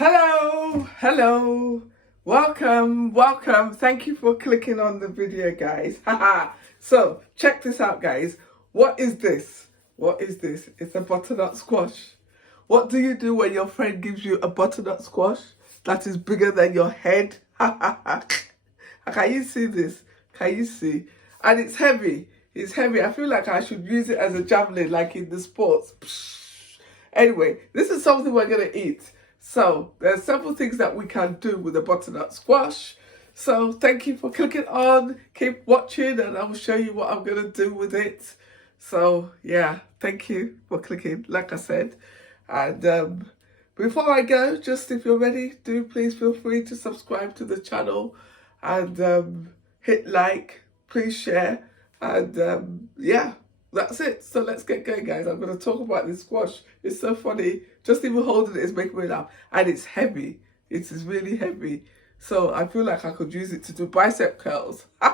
Hello, welcome. Thank you for clicking on the video, guys. So check this out, guys. What is this? It's a butternut squash. What do you do when your friend gives you a butternut squash that is bigger than your head? Can you see this? Can you see? And it's heavy. I feel like I should use it as a javelin, like in the sports. Anyway, this is something we're gonna eat. So there's several things that we can do with a butternut squash. So thank you for clicking on. Keep watching and I'll show you what I'm gonna do with it. So yeah, thank you for clicking, like I said. And before I go, just if you're ready, do please feel free to subscribe to the channel and hit like, please share, and yeah, that's it. So let's get going, guys. I'm going to talk about this squash. It's so funny. Just even holding it is making me laugh. And it's heavy. It is really heavy. So I feel like I could use it to do bicep curls. All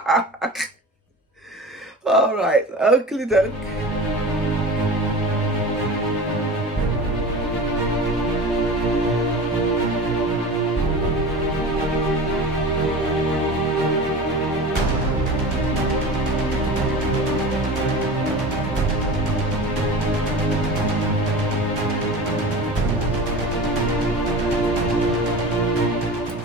right. Okie doke.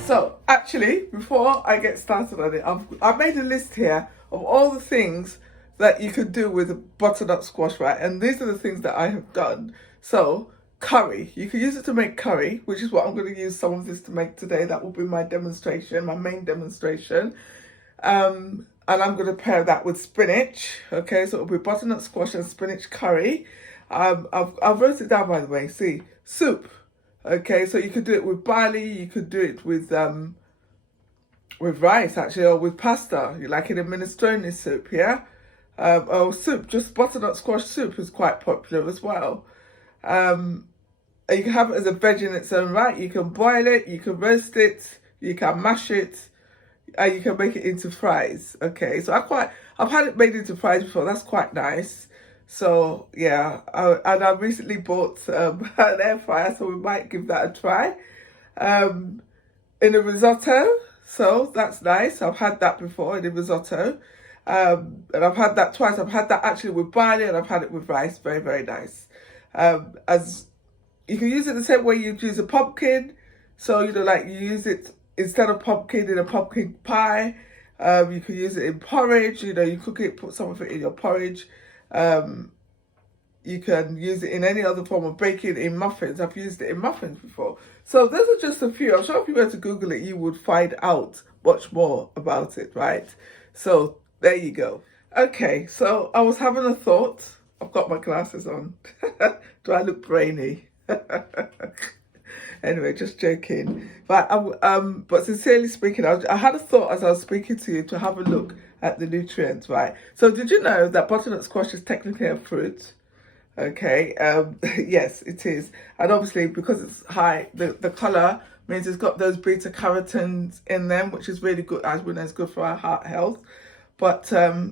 So actually, before I get started on it, I've made a list here of all the things that you could do with a butternut squash, right? And these are the things that I have done. So curry, you can use it to make curry, which is what I'm going to use some of this to make today. That will be my demonstration, my main demonstration. And I'm going to pair that with spinach. Okay, so it'll be butternut squash and spinach curry. I've wrote it down, by the way. See, soup. Okay, so you could do it with barley, you could do it with rice actually, or with pasta. You like it in minestrone soup, yeah? Or soup, just butternut squash soup is quite popular as well. And you can have it as a veg in its own right. You can boil it, you can roast it, you can mash it, and you can make it into fries. Okay, so I've had it made into fries before. That's quite nice. So yeah, and I recently bought an air fryer, so we might give that a try. In a risotto, so that's nice. I've had that before in a risotto, and I've had that twice. I've had that actually with barley, and I've had it with rice. Very, very nice. As you can use it the same way you'd use a pumpkin. So like you use it instead of pumpkin in a pumpkin pie. You can use it in porridge. You cook it, put some of it in your porridge. You can use it in any other form of baking, in muffins. I've used it in muffins before. So those are just a few. I'm sure if you were to Google it, you would find out much more about it, right? So there you go. Okay, so I was having a thought. I've got my glasses on. Do I look brainy? Anyway, just joking. But sincerely speaking, I had a thought as I was speaking to you to have a look at the nutrients, right? So did you know that butternut squash is technically a fruit? Okay, yes, it is. And obviously, because it's high, the colour means it's got those beta carotenes in them, which is really good, as we know, it's good for our heart health. But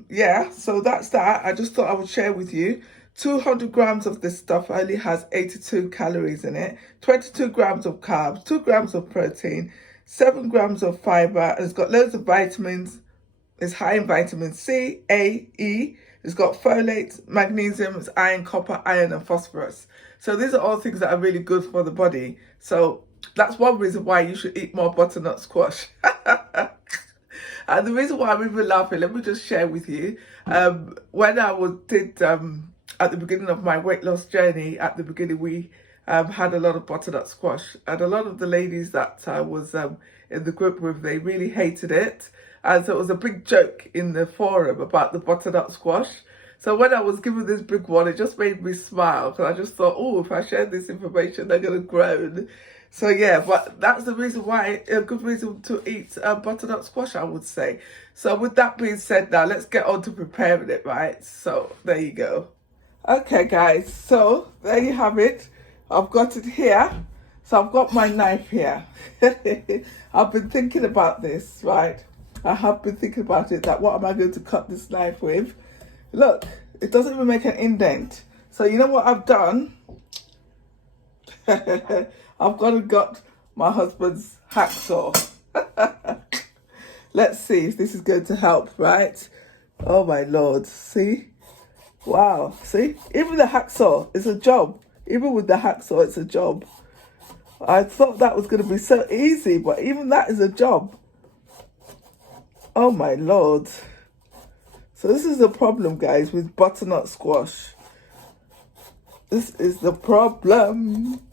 yeah, so that's that. I just thought I would share with you. 200 grams of this stuff only has 82 calories in it, 22 grams of carbs, 2 grams of protein, 7 grams of fibre, and it's got loads of vitamins. It's high in vitamin C, A, E. It's got folate, magnesium, it's iron, copper, iron, and phosphorus. So these are all things that are really good for the body. So that's one reason why you should eat more butternut squash. And the reason why I'm even laughing, let me just share with you. When I did at the beginning of my weight loss journey, at the beginning we had a lot of butternut squash, and a lot of the ladies that I was in the group with, they really hated it. And so it was a big joke in the forum about the butternut squash. So when I was given this big one, it just made me smile, because I just thought, oh, if I share this information, they're going to groan. So yeah, but that's the reason why, a good reason to eat butternut squash, I would say. So with that being said, now let's get on to preparing it, right? So there you go. Okay, guys, so there you have it. I've got it here. So I've got my knife here. I've been thinking about this, right? I have been thinking about it, that what am I going to cut this knife with? Look, it doesn't even make an indent. So you know what I've done? I've got my husband's hacksaw. Let's see if this is going to help, right? Oh my Lord, see? Wow, see? Even the hacksaw is a job. Even with the hacksaw, it's a job. I thought that was going to be so easy, but even that is a job. Oh my Lord. So this is the problem, guys, with butternut squash. This is the problem.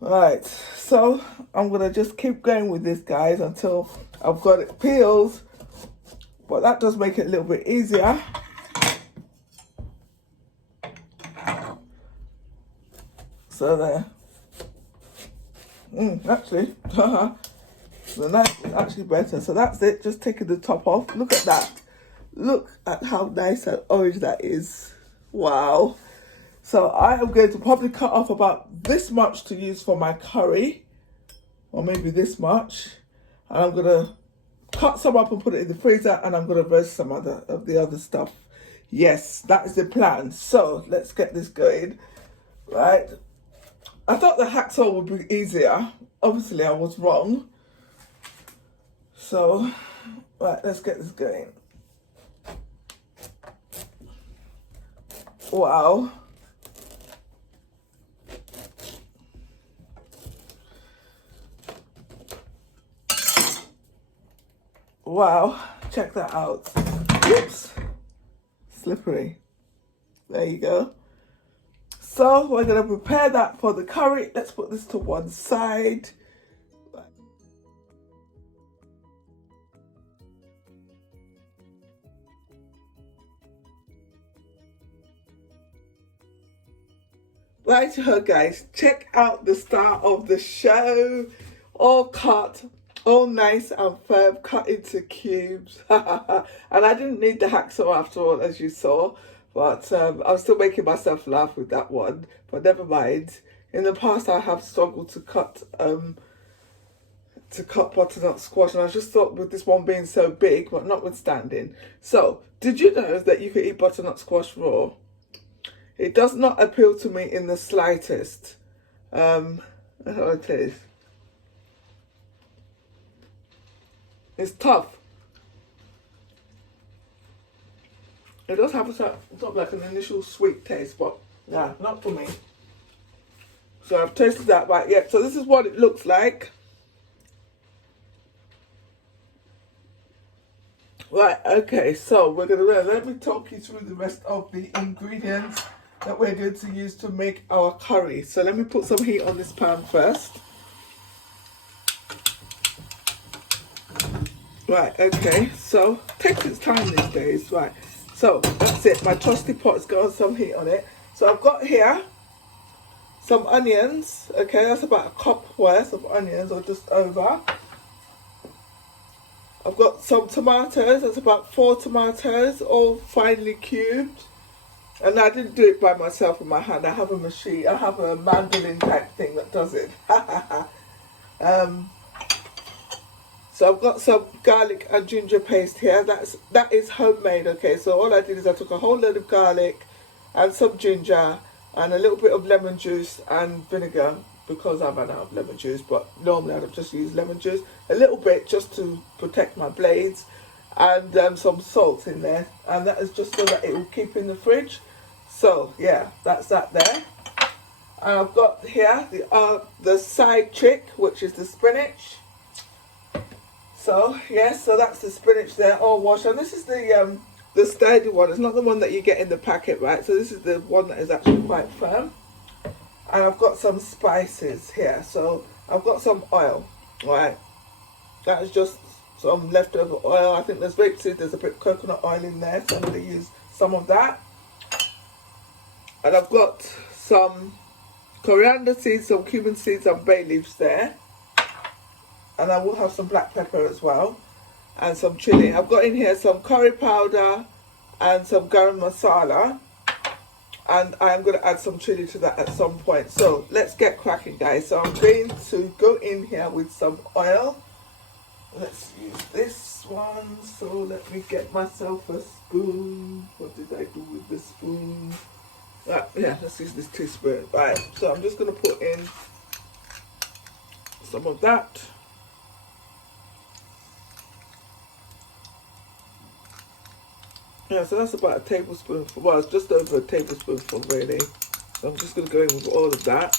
Right, so I'm going to just keep going with this, guys, until I've got it peeled. But that does make it a little bit easier. So there. Actually, the knife is actually better. So that's it, just taking the top off. Look at that. Look at how nice and orange that is. Wow. So I am going to probably cut off about this much to use for my curry. Or maybe this much. And I'm going to cut some up and put it in the freezer. And I'm going to roast some of the other stuff. Yes, that is the plan. So let's get this going. Right. I thought the hacksaw would be easier. Obviously, I was wrong. So, right, let's get this going. Wow. Wow, check that out. Oops. Slippery. There you go. So we're going to prepare that for the curry. Let's put this to one side. Right, guys, check out the star of the show. All cut, all nice and firm, cut into cubes. And I didn't need the hacksaw after all, as you saw. But I was still making myself laugh with that one. But never mind. In the past, I have struggled to cut butternut squash, and I just thought with this one being so big, but notwithstanding. So, did you know that you could eat butternut squash raw? It does not appeal to me in the slightest. That's how it is. It's tough. It does have sort of like an initial sweet taste, but yeah, not for me. So I've tasted that, right? Yeah. So this is what it looks like. Right. Okay. So we're gonna let me talk you through the rest of the ingredients that we're going to use to make our curry. So let me put some heat on this pan first. Right. Okay. So takes its time these days. Right. So that's it. My trusty pot's got some heat on it. So I've got here some onions. Okay, that's about a cup worth of onions, or just over. I've got some tomatoes. That's about 4 tomatoes, all finely cubed. And I didn't do it by myself with my hand. I have a machine. I have a mandolin type thing that does it. So I've got some garlic and ginger paste here. That is homemade, okay? So all I did is I took a whole load of garlic and some ginger and a little bit of lemon juice and vinegar, because I ran out of lemon juice, but normally I'd have just used lemon juice. A little bit just to protect my blades, and some salt in there. And that is just so that it will keep in the fridge. So yeah, that's that there. And I've got here the side chick, which is the spinach. So yes, so that's the spinach there, all washed. And this is the sturdy one. It's not the one that you get in the packet, right? So this is the one that is actually quite firm. And I've got some spices here. So I've got some oil, right? That is just some leftover oil. I think there's rapeseed, there's a bit of coconut oil in there, so I'm going to use some of that. And I've got some coriander seeds, some cumin seeds, and bay leaves there. And I will have some black pepper as well, and some chilli. I've got in here some curry powder and some garam masala, and I'm going to add some chilli to that at some point. So let's get cracking, guys. So I'm going to go in here with some oil. Let's use this one. So let me get myself a spoon. What did I do with the spoon? Right, yeah, let's use this teaspoon. Right, so I'm just going to put in some of that. Yeah, so that's about a tablespoonful. Well, it's just over a tablespoonful, really. So I'm just going to go in with all of that.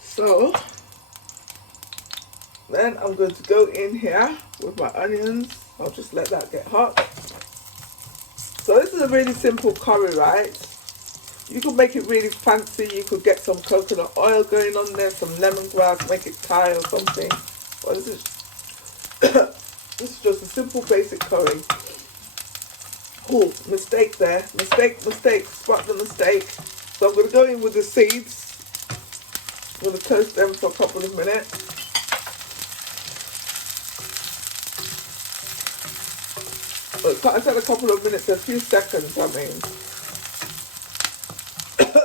So then I'm going to go in here with my onions. I'll just let that get hot. So this is a really simple curry, right? You could make it really fancy. You could get some coconut oil going on there, some lemongrass, make it Thai or something. Well, this is this is just a simple basic curry. Oh, mistake there. Mistake. Spot the mistake. So I'm going to go in with the seeds. I'm going to toast them for a couple of minutes. I said a couple of minutes, a few seconds, I mean.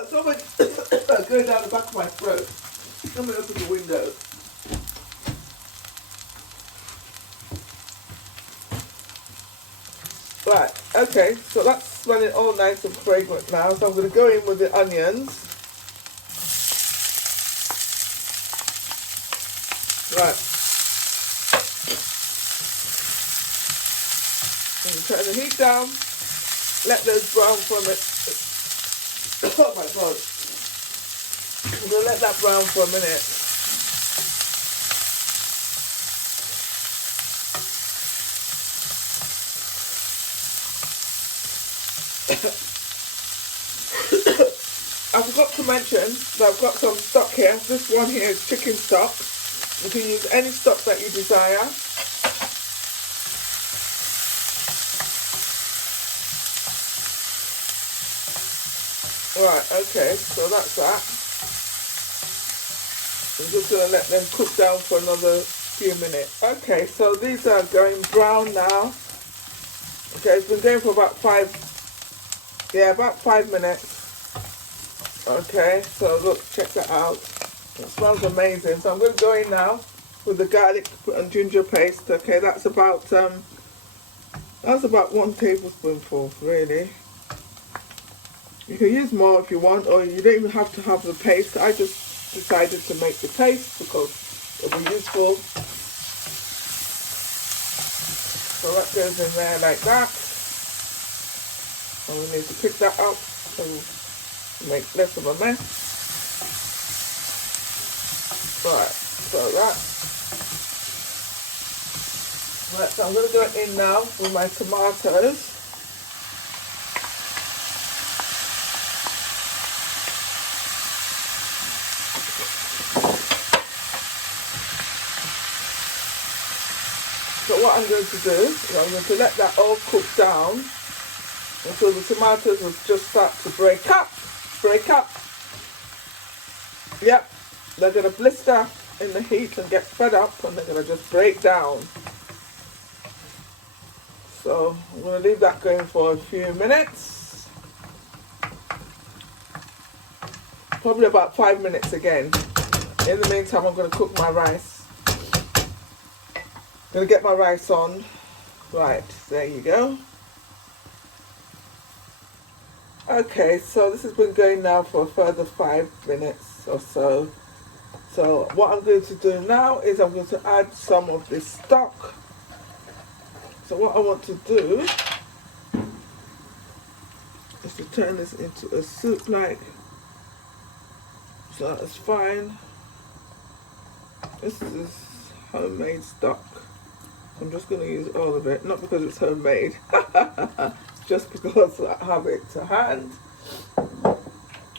Somebody going down the back of my throat. Let me open the window. Right, okay, so that's smelling all nice and fragrant now. So I'm going to go in with the onions. Right. I'm going to turn the heat down. Let those brown for a minute. Oh my God. I'm going to let that brown for a minute. I forgot to mention that I've got some stock here. This one here is chicken stock. You can use any stock that you desire. Right, okay, so that's that. I'm just going to let them cook down for another few minutes. Okay, so these are going brown now. Okay, it's been going for about about 5 minutes. Okay, so look, check that out. It smells amazing. So I'm going to go in now with the garlic and ginger paste. Okay, that's about 1 tablespoonful, really. You can use more if you want, or you don't even have to have the paste. I just decided to make the paste because it'll be useful. So that goes in there like that. And we need to pick that up and make less of a mess. Right, so that. Right, so I'm going to go in now with my tomatoes. So what I'm going to do is I'm going to let that all cook down until the tomatoes will just start to break up. Yep, they're going to blister in the heat and get fed up, and they're going to just break down. So I'm going to leave that going for a few minutes. Probably about 5 minutes again. In the meantime, I'm going to cook my rice. Going to get my rice on. Right, there you go. Okay, so this has been going now for a further 5 minutes or so. So what I'm going to do now is I'm going to add some of this stock. So what I want to do is to turn this into a soup like. So that's fine. This is homemade stock. I'm just going to use all of it, not because it's homemade, just because I have it to hand.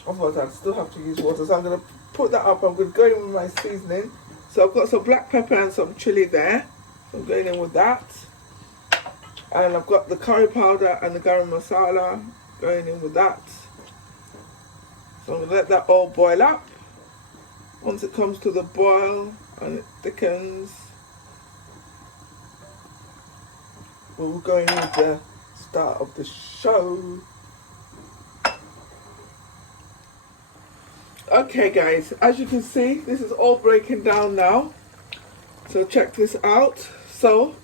Otherwise I'd still have to use water. So I'm going to put that up. I'm going to go in with my seasoning. So I've got some black pepper and some chilli there. So I'm going in with that. And I've got the curry powder and the garam masala going in with that. So I'm going to let that all boil up. Once it comes to the boil and it thickens, we'll go in with the start of the show. Okay guys, as you can see, this is all breaking down now. So check this out. So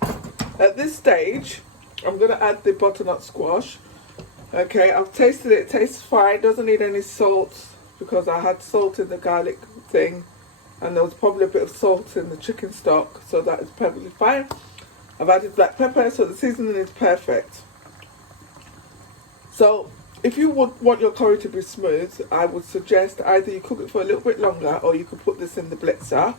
at this stage, I'm going to add the butternut squash. Okay, I've tasted it. It tastes fine. Doesn't need any salt because I had salt in the garlic thing, and there was probably a bit of salt in the chicken stock, so that is perfectly fine. I've added black pepper, so the seasoning is perfect. So if you would want your curry to be smooth, I would suggest either you cook it for a little bit longer, or you could put this in the blitzer.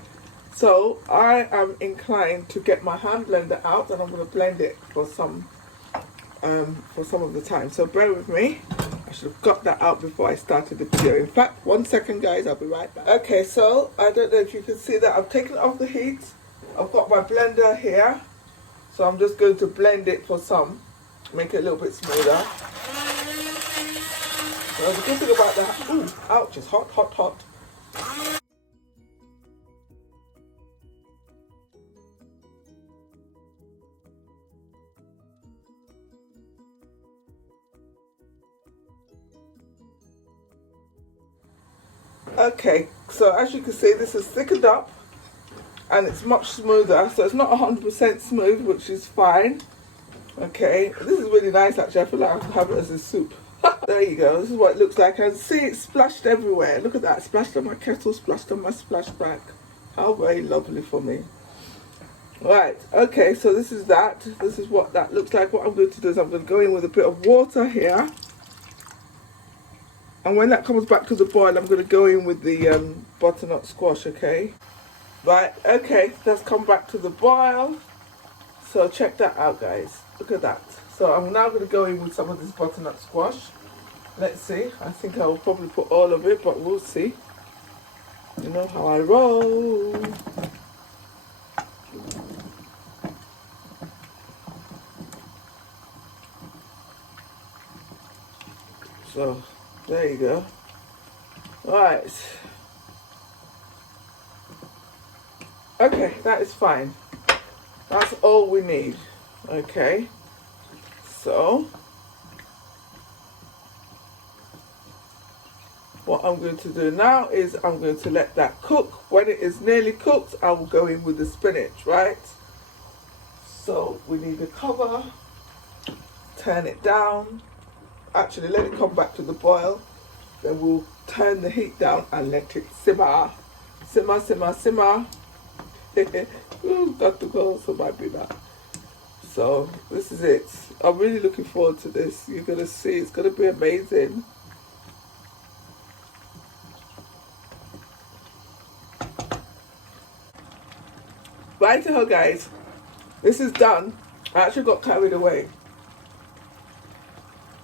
So I am inclined to get my hand blender out, and I'm going to blend it for some of the time. So bear with me. I should have got that out before I started the video. In fact, 1 second, guys, I'll be right back. Okay, so I don't know if you can see that I've taken it off the heat. I've got my blender here, so I'm just going to blend it for some, make it a little bit smoother. Well, the good thing about that, ooh, ouch, it's hot, hot, hot. Okay, so as you can see, this is thickened up and it's much smoother. So it's not 100% smooth, which is fine. Okay, this is really nice actually. I feel like I can have it as a soup. There you go, this is what it looks like. And see, it's splashed everywhere. Look at that, splashed on my kettle, splashed on my splash back. How very lovely for me. Right, okay, so this is that. This is what that looks like. What I'm going to do is I'm going to go in with a bit of water here. And when that comes back to the boil, I'm going to go in with the butternut squash, okay? Right, okay, that's come back to the boil. So check that out, guys. Look at that. So I'm now going to go in with some of this butternut squash. Let's see. I think I will probably put all of it, but we'll see. You know how I roll. So there you go. Right. Okay, that is fine. That's all we need. Okay. So what I'm going to do now is I'm going to let that cook. When it is nearly cooked, I will go in with the spinach, right? So we need a cover. Turn it down. Actually, let it come back to the boil. Then we'll turn the heat down and let it simmer. Simmer, simmer, simmer. Ooh, got to go, so might be that. So this is it. I'm really looking forward to this. You're gonna see, it's gonna be amazing. Righty-ho, guys. This is done. I actually got carried away.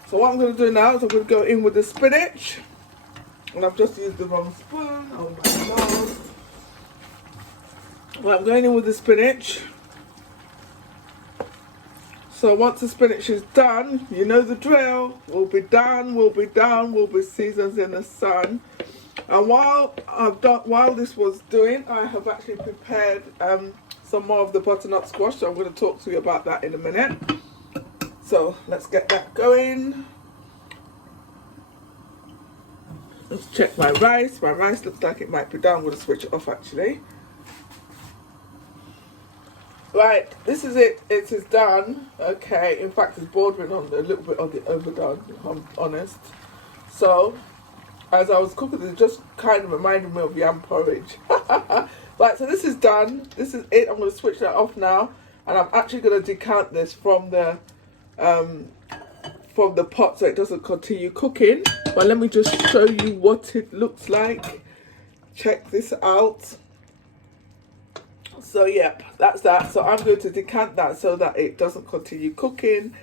So what I'm going to do now is I'm going to go in with the spinach. And I've just used the wrong spoon. Oh my God. Well, I'm going in with the spinach. So once the spinach is done, you know the drill. We'll be done, we'll be done, we'll be seasons in the sun. And while this was doing, I have actually prepared some more of the butternut squash. So I'm going to talk to you about that in a minute. So let's get that going. Let's check my rice. My rice looks like it might be done. I'm going to switch it off actually. Right, this is it. It is done. Okay, in fact it's bordering on a little bit on the overdone, if I'm honest. So, as I was cooking, it just kind of reminded me of yam porridge. Right, so this is done. This is it. I'm going to switch that off now. And I'm actually going to decant this from the pot so it doesn't continue cooking. But let me just show you what it looks like. Check this out. So yep, that's that. So I'm going to decant that so that it doesn't continue cooking.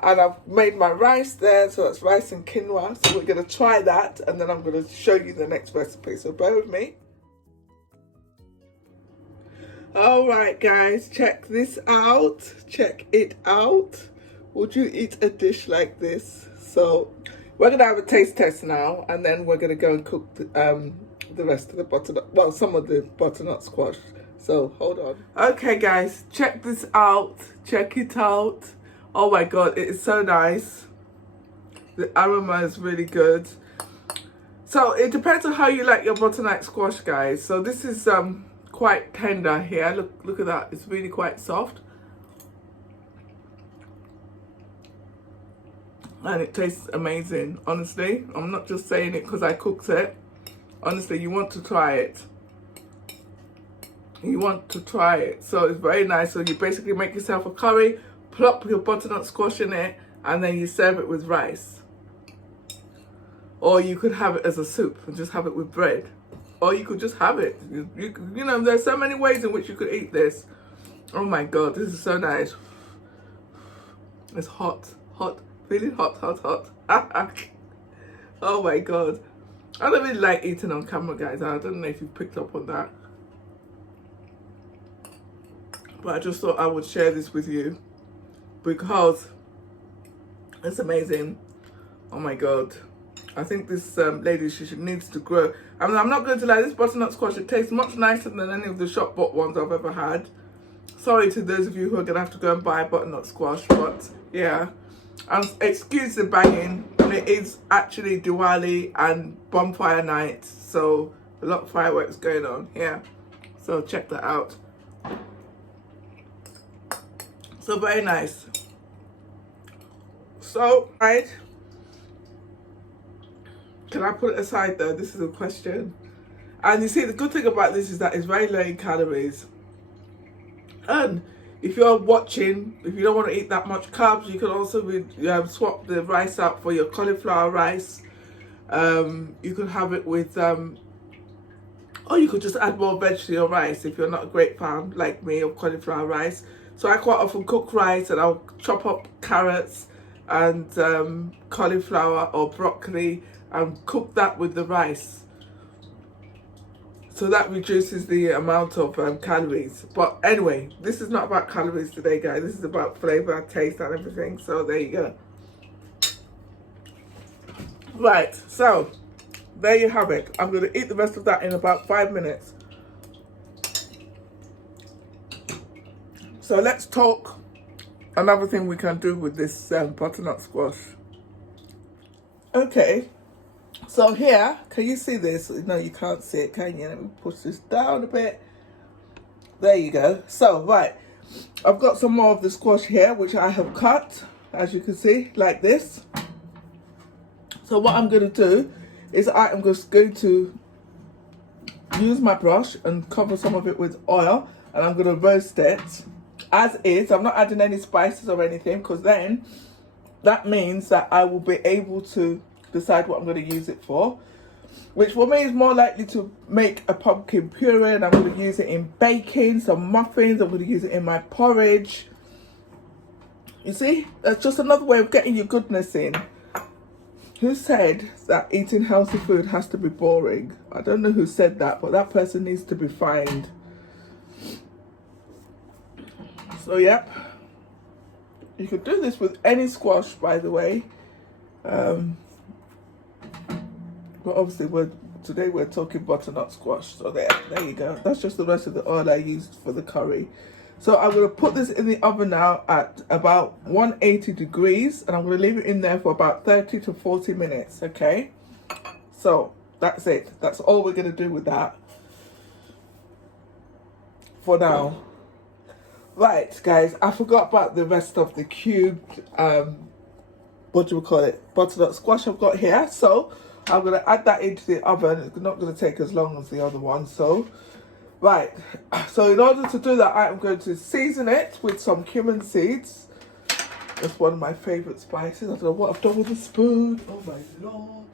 And I've made my rice there, so that's rice and quinoa. So we're going to try that and then I'm going to show you the next recipe. So bear with me. Alright guys, check this out. Check it out. Would you eat a dish like this? So we're going to have a taste test now and then we're going to go and cook the rest of the butternut, well, some of the butternut squash. So hold on. Okay guys, check this out. Check it out. Oh my God, it is so nice. The aroma is really good. So it depends on how you like your butternut squash, guys. So this is quite tender here. Look at that. It's really quite soft. And it tastes amazing, honestly. I'm not just saying it because I cooked it. Honestly, you want to try it. You want to try it. So it's very nice. So you basically make yourself a curry, plop your butternut squash in it, and then you serve it with rice. Or you could have it as a soup and just have it with bread. Or you could just have it. You know, there's so many ways in which you could eat this. Oh my God, this is so nice. It's hot, hot, feeling hot, hot, hot. Oh my God. I don't really like eating on camera, guys. I don't know if you picked up on that. But I just thought I would share this with you because it's amazing. Oh my God. I think this lady, she needs to grow. I mean, I'm not going to lie, this butternut squash, it tastes much nicer than any of the shop bought ones I've ever had. Sorry to those of you who are going to have to go and buy butternut squash, but yeah. Excuse the banging. It is actually Diwali and bonfire night, so a lot of fireworks going on here. So check that out. So very nice. So, right. Can I put it aside though? This is a question. And you see, the good thing about this is that it's very low in calories. And if you're watching, if you don't want to eat that much carbs, you can also swap the rice out for your cauliflower rice. You could have it with, or you could just add more veg to your rice if you're not a great fan like me of cauliflower rice. So I quite often cook rice and I'll chop up carrots and cauliflower or broccoli and cook that with the rice. So that reduces the amount of calories. But anyway, this is not about calories today, guys. This is about flavor, taste and everything. So there you go. Right, so there you have it. I'm going to eat the rest of that in about 5 minutes. So let's talk another thing we can do with this butternut squash. Okay. So here, can you see this? No, you can't see it, can you? Let me push this down a bit. There you go. So, right. I've got some more of the squash here, which I have cut, as you can see, like this. So what I'm going to do is I am just going to use my brush and cover some of it with oil. And I'm going to roast it as is. I'm not adding any spices or anything, because then that means that I will be able to decide what I'm going to use it for, which for me is more likely to make a pumpkin puree, and I'm going to use it in baking, some muffins. I'm going to use it in my porridge. You see, that's just another way of getting your goodness in. Who said that eating healthy food has to be boring? I don't know who said that, but that person needs to be fined. So yep, you could do this with any squash, by the way. But obviously today we're talking butternut squash. So there you go. That's just the rest of the oil I used for the curry. So I'm going to put this in the oven now at about 180 degrees. And I'm going to leave it in there for about 30 to 40 minutes. Okay. So that's it. That's all we're going to do with that for now. Right, guys. I forgot about the rest of the cubed, what do we call it? Butternut squash I've got here. So I'm going to add that into the oven. It's not going to take as long as the other one. So, right. So in order to do that, I'm going to season it with some cumin seeds. That's one of my favourite spices. I don't know what I've done with the spoon. Oh my Lord.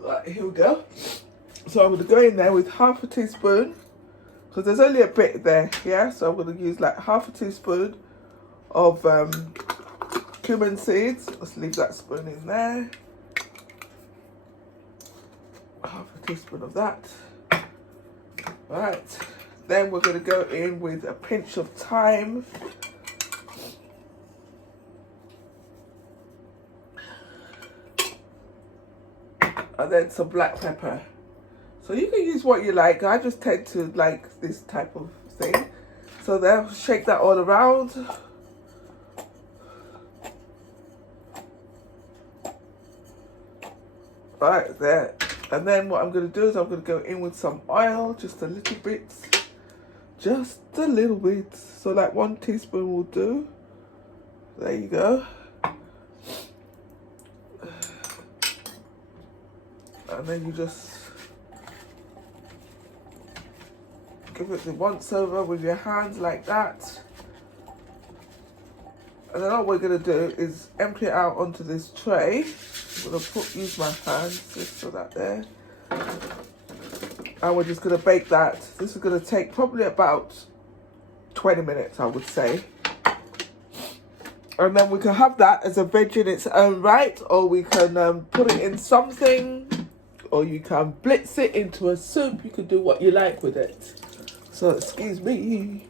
Right, here we go. So I'm going to go in there with half a teaspoon, because there's only a bit there, yeah? So I'm going to use like half a teaspoon of cumin seeds. Let's leave that spoon in there. Half a teaspoon of that. Right, then we're going to go in with a pinch of thyme. And then some black pepper. So you can use what you like. I just tend to like this type of thing. So then shake that all around. Right there. And then what I'm going to do is I'm going to go in with some oil, just a little bit. Just a little bit. So like 1 teaspoon will do. There you go. And then you just give it the once over with your hands like that. And then all we're going to do is empty it out onto this tray. I'm going to use my hands just so that there. And we're just going to bake that. This is going to take probably about 20 minutes, I would say. And then we can have that as a veg in its own right, or we can put it in something, or you can blitz it into a soup. You can do what you like with it. So, excuse me.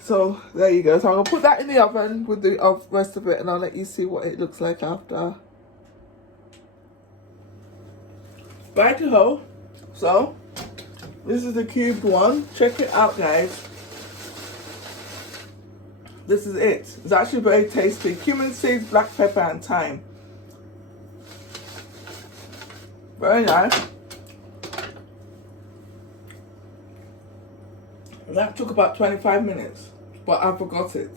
So, there you go. So, I'm going to put that in the oven with the rest of it, and I'll let you see what it looks like after. Righty-ho. So, this is the cubed one. Check it out, guys. This is it. It's actually very tasty. Cumin seeds, black pepper, and thyme. Very nice. That took about 25 minutes, but I forgot it.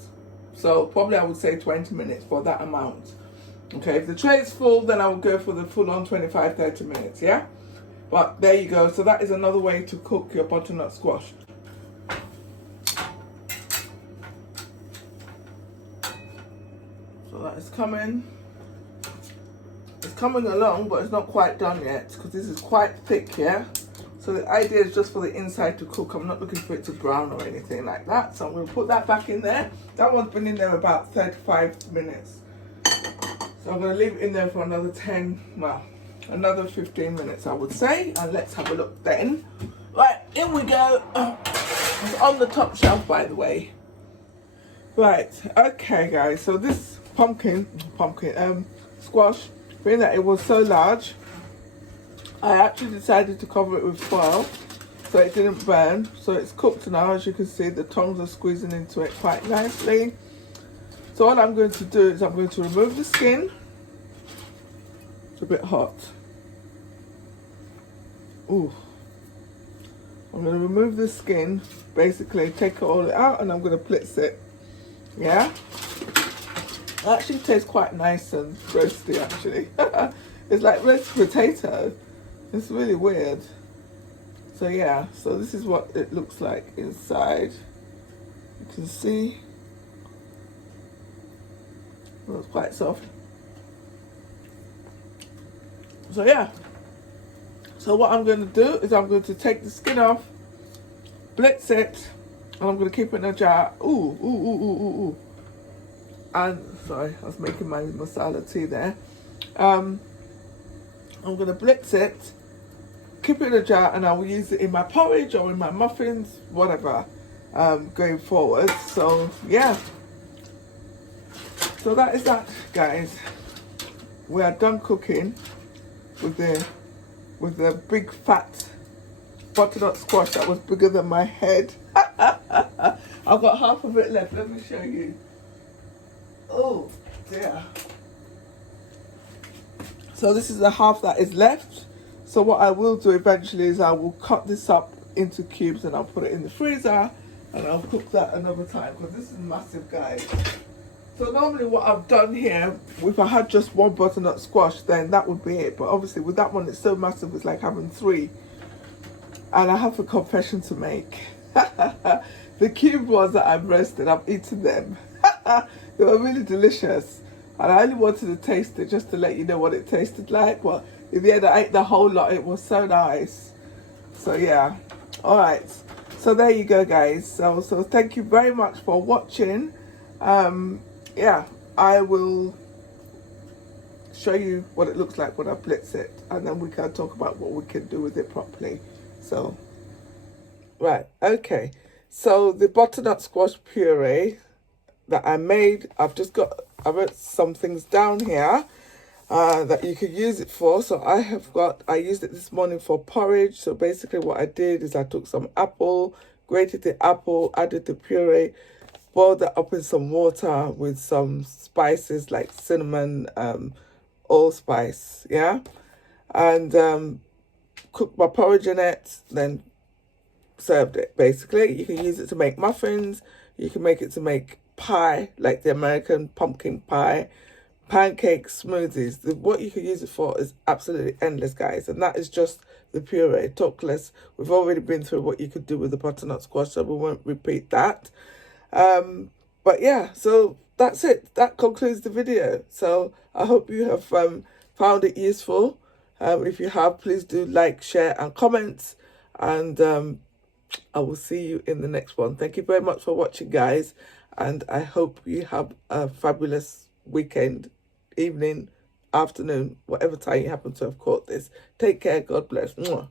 So probably I would say 20 minutes for that amount. Okay, if the tray is full, then I will go for the full-on 25, 30 minutes, yeah? But there you go. So that is another way to cook your butternut squash. So that is coming. It's coming along, but it's not quite done yet because this is quite thick, yeah? So the idea is just for the inside to cook. I'm not looking for it to brown or anything like that. So I'm going to put that back in there. That one's been in there about 35 minutes. So I'm going to leave it in there for another 15 minutes, I would say. And let's have a look then. Right, in we go. It's on the top shelf, by the way. Right, okay, guys. So this squash, being that it was so large, I actually decided to cover it with foil so it didn't burn. So it's cooked now. As you can see, the tongs are squeezing into it quite nicely. So all I'm going to do is I'm going to remove the skin. It's a bit hot. Ooh. I'm going to remove the skin, basically take it all out, and I'm going to blitz it. Yeah? It actually tastes quite nice and roasty, actually. It's like roast potato. It's really weird. So yeah, so this is what it looks like inside. You can see. Well, it's quite soft. So yeah. So what I'm going to do is I'm going to take the skin off, blitz it, and I'm going to keep it in a jar. Ooh. And, sorry, I was making my masala tea there. I'm going to blitz it, keep it in a jar, and I will use it in my porridge or in my muffins, whatever, going forward. So, yeah. So that is that, guys. We are done cooking with the big fat butternut squash that was bigger than my head. I've got half of it left. Let me show you. Oh, dear. So this is the half that is left. So what I will do eventually is I will cut this up into cubes and I'll put it in the freezer and I'll cook that another time because this is massive, guys. So normally what I've done here, if I had just one butternut squash, then that would be it. But obviously with that one, it's so massive, it's like having three. And I have a confession to make. The cube ones that I've roasted, I've eaten them. They were really delicious. And I only wanted to taste it just to let you know what it tasted like. But in the end, I ate the whole lot. It was so nice. So yeah. All right. So there you go, guys. So thank you very much for watching. Yeah, I will show you what it looks like when I blitz it. And then we can talk about what we can do with it properly. So, right. Okay. So the butternut squash puree that I made, I wrote some things down here that you could use it for. So I used it this morning for porridge. So basically what I did is I took some apple, grated the apple, added the puree, boiled that up in some water with some spices like cinnamon, allspice, yeah? And cooked my porridge in it, then served it, basically. You can use it to make muffins. You can make it to make pie, like the American pumpkin pie. pancake smoothies. What you can use it for is absolutely endless, guys. And that is just the puree. Talk less. We've already been through what you could do with the butternut squash, so we won't repeat that. But yeah, so that's it. That concludes the video. So I hope you have found it useful. If you have, please do like, share, and comment. And I will see you in the next one. Thank you very much for watching, guys. And I hope you have a fabulous weekend, evening, afternoon, whatever time you happen to have caught this. Take care. God bless. Mwah.